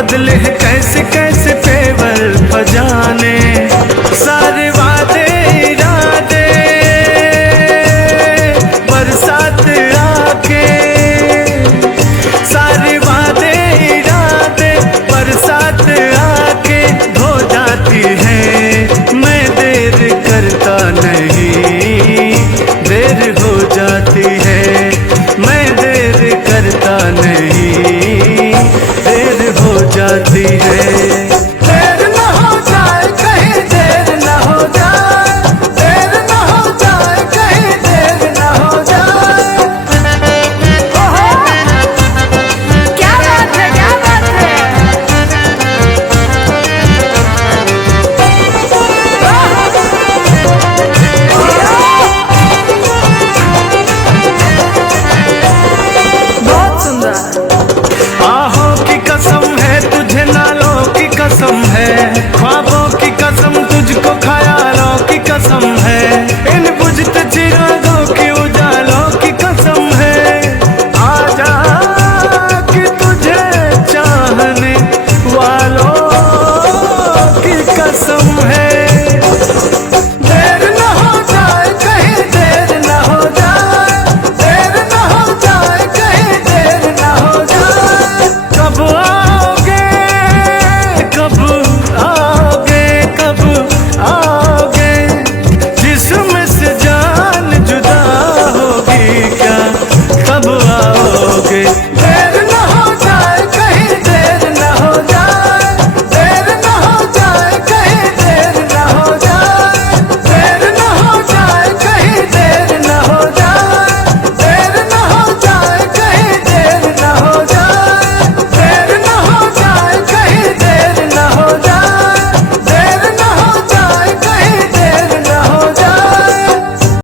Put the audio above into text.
बदले हैं कैसे कैसे तेवर खजाने, सारे वादे इरादे बरसात आके, सारे वादे इरादे बरसात आके धो जाती है। मैं देर करता नहीं, देर हो जाती है। मैं देर करता नहीं, देर हो जाती है। देर न हो जाए कहीं, देर न हो जाए, देर न हो जाए कहीं, देर न हो जाए। ओहो, क्या बात है, क्या बात है। बहुत सुंदर। आहों की कसम है तुझे, नालों की कसम है,